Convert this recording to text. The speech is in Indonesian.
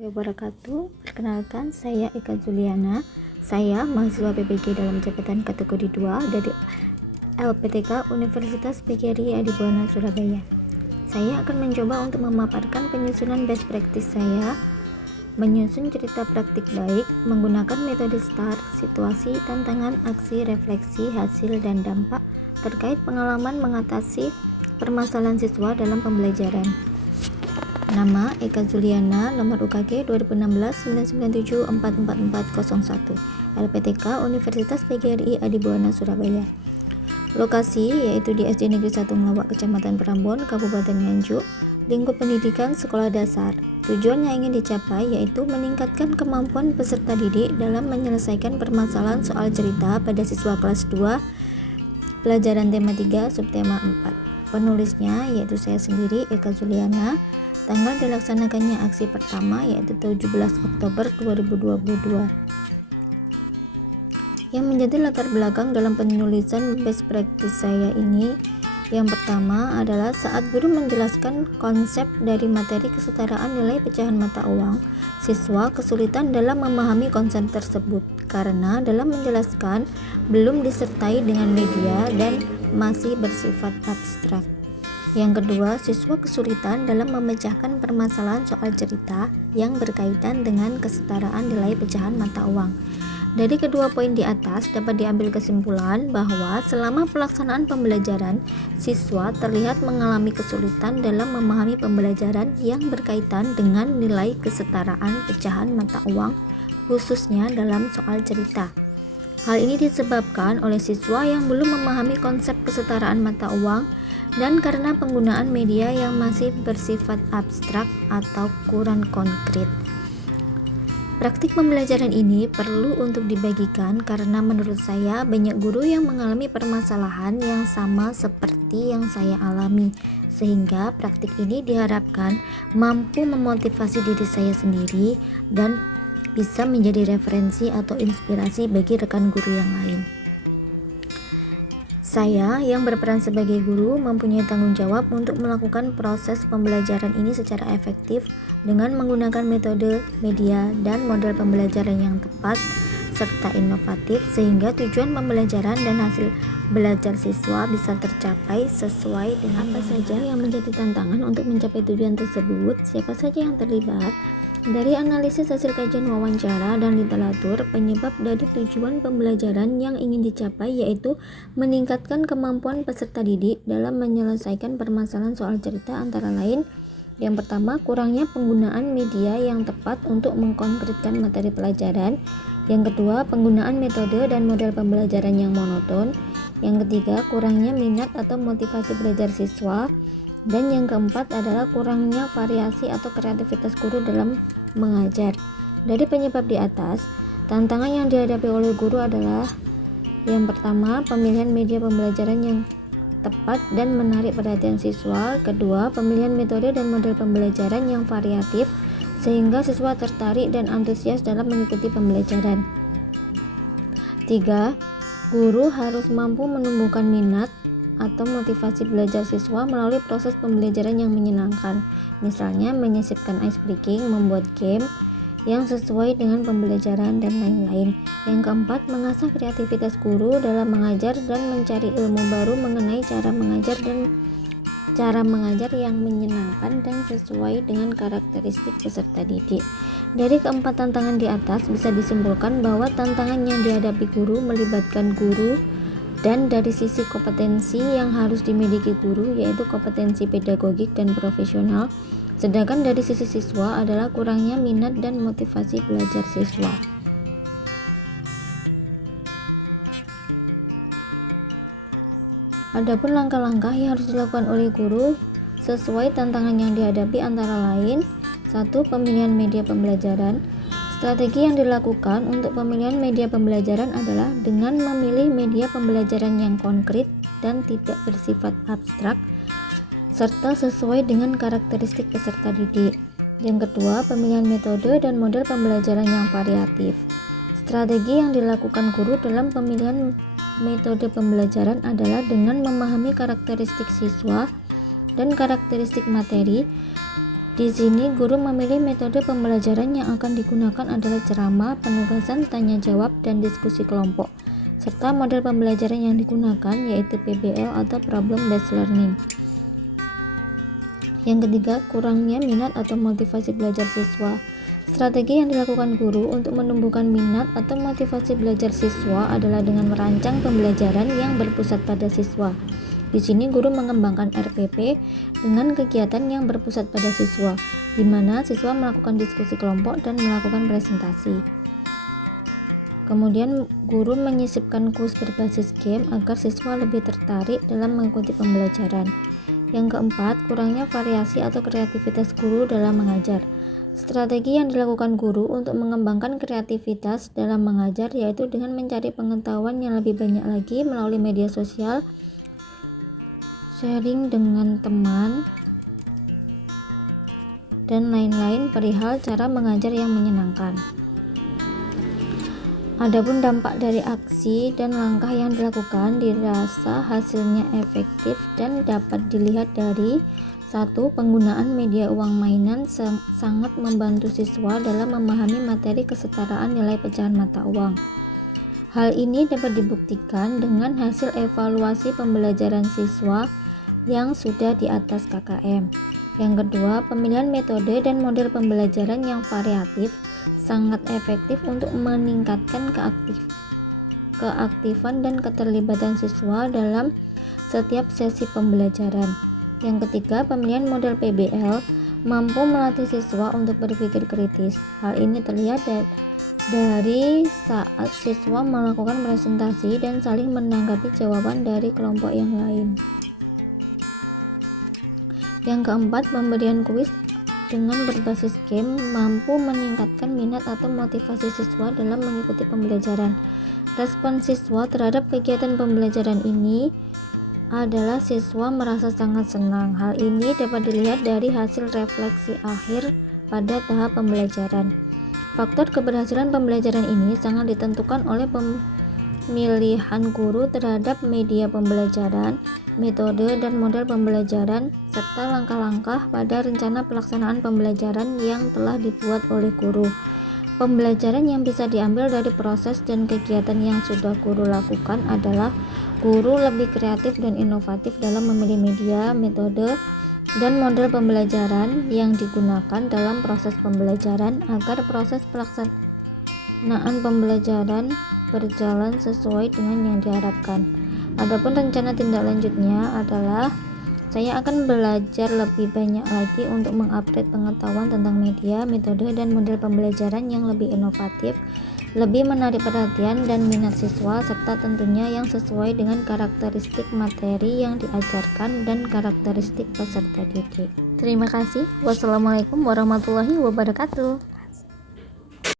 Wabarakatuh. Perkenalkan, saya Eka Juliana. Saya mahasiswa PPG dalam jabatan kategori 2 dari LPTK Universitas PGRI Adibuana Surabaya. Saya akan mencoba untuk memaparkan penyusunan best practice saya menyusun cerita praktik baik menggunakan metode STAR, situasi, tantangan, aksi, refleksi, hasil, dan dampak terkait pengalaman mengatasi permasalahan siswa dalam pembelajaran. Nama Eka Juliana, nomor UKG 2016-997-44401, LPTK Universitas PGRI Adibuana Surabaya. Lokasi yaitu di SD Negeri 1 Ngelawak, Kecamatan Prambon, Kabupaten Nganjuk. Lingkup pendidikan sekolah dasar. Tujuan yang ingin dicapai yaitu meningkatkan kemampuan peserta didik dalam menyelesaikan permasalahan soal cerita pada siswa kelas 2, pelajaran tema 3, subtema 4. Penulisnya yaitu saya sendiri, Eka Juliana. Tanggal dilaksanakannya aksi pertama yaitu 17 Oktober 2022. Yang menjadi latar belakang dalam penulisan best practice saya ini, yang pertama adalah saat guru menjelaskan konsep dari materi kesetaraan nilai pecahan mata uang, siswa kesulitan dalam memahami konsep tersebut karena dalam menjelaskan belum disertai dengan media dan masih bersifat abstrak. Yang kedua, siswa kesulitan dalam memecahkan permasalahan soal cerita yang berkaitan dengan kesetaraan nilai pecahan mata uang. Dari kedua poin di atas dapat diambil kesimpulan bahwa selama pelaksanaan pembelajaran, siswa terlihat mengalami kesulitan dalam memahami pembelajaran yang berkaitan dengan nilai kesetaraan pecahan mata uang, khususnya dalam soal cerita. Hal ini disebabkan oleh siswa yang belum memahami konsep kesetaraan mata uang dan karena penggunaan media yang masih bersifat abstrak atau kurang konkret. Praktik pembelajaran ini perlu untuk dibagikan karena menurut saya banyak guru yang mengalami permasalahan yang sama seperti yang saya alami, sehingga praktik ini diharapkan mampu memotivasi diri saya sendiri dan bisa menjadi referensi atau inspirasi bagi rekan guru yang lain. Saya yang berperan sebagai guru mempunyai tanggung jawab untuk melakukan proses pembelajaran ini secara efektif dengan menggunakan metode, media, dan model pembelajaran yang tepat serta inovatif sehingga tujuan pembelajaran dan hasil belajar siswa bisa tercapai sesuai dengan apa saja yang menjadi tantangan untuk mencapai tujuan tersebut, siapa saja yang terlibat. Dari analisis hasil kajian wawancara dan literatur, penyebab dari tujuan pembelajaran yang ingin dicapai yaitu meningkatkan kemampuan peserta didik dalam menyelesaikan permasalahan soal cerita antara lain, yang pertama, kurangnya penggunaan media yang tepat untuk mengkonkretkan materi pelajaran, yang kedua, penggunaan metode dan model pembelajaran yang monoton, yang ketiga, kurangnya minat atau motivasi belajar siswa, dan yang keempat adalah kurangnya variasi atau kreativitas guru dalam mengajar. Dari penyebab di atas, tantangan yang dihadapi oleh guru adalah yang pertama, pemilihan media pembelajaran yang tepat dan menarik perhatian siswa. Kedua, pemilihan metode dan model pembelajaran yang variatif sehingga siswa tertarik dan antusias dalam mengikuti pembelajaran. Tiga, guru harus mampu menumbuhkan minat atau motivasi belajar siswa melalui proses pembelajaran yang menyenangkan, misalnya menyisipkan ice breaking, membuat game yang sesuai dengan pembelajaran, dan lain-lain. Yang keempat, mengasah kreativitas guru dalam mengajar dan mencari ilmu baru mengenai cara mengajar yang menyenangkan dan sesuai dengan karakteristik peserta didik. Dari keempat tantangan di atas bisa disimpulkan bahwa tantangan yang dihadapi guru melibatkan guru dan dari sisi kompetensi yang harus dimiliki guru yaitu kompetensi pedagogik dan profesional, sedangkan dari sisi siswa adalah kurangnya minat dan motivasi belajar siswa. Adapun langkah-langkah yang harus dilakukan oleh guru sesuai tantangan yang dihadapi antara lain: 1. Pemilihan media pembelajaran. Strategi yang dilakukan untuk pemilihan media pembelajaran adalah dengan memilih media pembelajaran yang konkret dan tidak bersifat abstrak, serta sesuai dengan karakteristik peserta didik. Yang kedua, pemilihan metode dan model pembelajaran yang variatif. Strategi yang dilakukan guru dalam pemilihan metode pembelajaran adalah dengan memahami karakteristik siswa dan karakteristik materi, Di sini, guru memilih metode pembelajaran yang akan digunakan adalah ceramah, penugasan, tanya jawab, dan diskusi kelompok, serta model pembelajaran yang digunakan yaitu PBL atau Problem Based Learning. Yang ketiga, kurangnya minat atau motivasi belajar siswa. Strategi yang dilakukan guru untuk menumbuhkan minat atau motivasi belajar siswa adalah dengan merancang pembelajaran yang berpusat pada siswa. Di sini guru mengembangkan RPP dengan kegiatan yang berpusat pada siswa, di mana siswa melakukan diskusi kelompok dan melakukan presentasi. Kemudian guru menyisipkan kuis berbasis game agar siswa lebih tertarik dalam mengikuti pembelajaran. Yang keempat, kurangnya variasi atau kreativitas guru dalam mengajar. Strategi yang dilakukan guru untuk mengembangkan kreativitas dalam mengajar yaitu dengan mencari pengetahuan yang lebih banyak lagi melalui media sosial, sharing dengan teman, dan lain-lain perihal cara mengajar yang menyenangkan. Adapun dampak dari aksi dan langkah yang dilakukan dirasa hasilnya efektif dan dapat dilihat dari 1. Penggunaan media uang mainan sangat membantu siswa dalam memahami materi kesetaraan nilai pecahan mata uang. Hal ini dapat dibuktikan dengan hasil evaluasi pembelajaran siswa yang sudah di atas KKM. Yang kedua, pemilihan metode dan model pembelajaran yang variatif sangat efektif untuk meningkatkan keaktifan dan keterlibatan siswa dalam setiap sesi pembelajaran. Yang ketiga, pemilihan model PBL mampu melatih siswa untuk berpikir kritis. Hal ini terlihat dari saat siswa melakukan presentasi dan saling menanggapi jawaban dari kelompok yang lain. Yang keempat, pemberian kuis dengan berbasis game mampu meningkatkan minat atau motivasi siswa dalam mengikuti pembelajaran. Respon siswa terhadap kegiatan pembelajaran ini adalah siswa merasa sangat senang. Hal ini dapat dilihat dari hasil refleksi akhir pada tahap pembelajaran. Faktor keberhasilan pembelajaran ini sangat ditentukan oleh pemilihan guru terhadap media pembelajaran, metode dan model pembelajaran, serta langkah-langkah pada rencana pelaksanaan pembelajaran yang telah dibuat oleh guru. Pembelajaran yang bisa diambil dari proses dan kegiatan yang sudah guru lakukan adalah guru lebih kreatif dan inovatif dalam memilih media, metode, dan model pembelajaran yang digunakan dalam proses pembelajaran agar proses pelaksanaan pembelajaran berjalan sesuai dengan yang diharapkan. Adapun rencana tindak lanjutnya adalah saya akan belajar lebih banyak lagi untuk mengupdate pengetahuan tentang media, metode, dan model pembelajaran yang lebih inovatif, lebih menarik perhatian dan minat siswa, serta tentunya yang sesuai dengan karakteristik materi yang diajarkan dan karakteristik peserta didik. Terima kasih. Wassalamualaikum warahmatullahi wabarakatuh.